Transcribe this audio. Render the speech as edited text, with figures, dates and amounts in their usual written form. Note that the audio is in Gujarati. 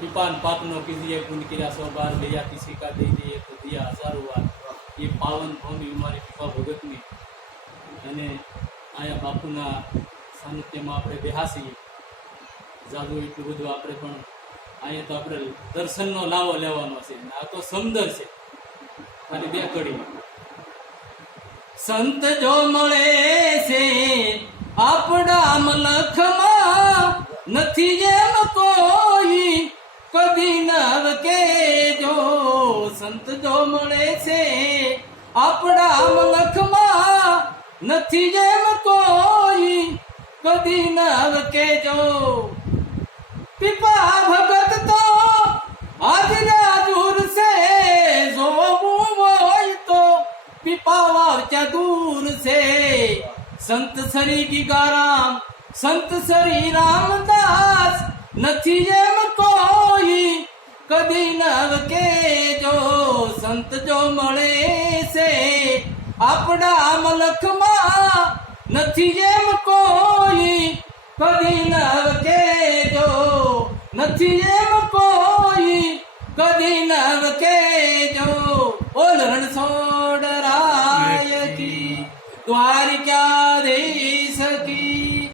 पिपान पाप नो कीजिए पुण्य किया 100 बार लिया किसी का दे दिए तो दिया हजारों बार। ये पावन भूमि हमारी पीपा भगत में અને આયા બાપુના સાનિધ્યમાં આપણે બેહાસીએ જાદુ એટલું બધું આપણે પણ અહીંયા તો આપણે દર્શનનો લાવો લેવાનો છે આ તો સમદર છે ખાલી બે કડી સંત જો મળે છે આપણા મલખમાં નથી જેમ કોઈ કદી નવ કેજો સંત જો મળે છે આપણા મલખમાં નથી જેમ કોઈ કદી નવ કેજો પીપા ભગત તો આજના દૂર છે જોવું હોય તો પીપા વાવચા દૂર છે સંત શ્રી ગીગારામ સંત શ્રી રામદાસ નથી જેમ કોઈ કદી નવ કેજો સંત જો મળે છે આપણા મલખમાં નથી જેમ કોઈ કદી નવ કેજો નથી જેમ કોઈ કદી નવ કેજો।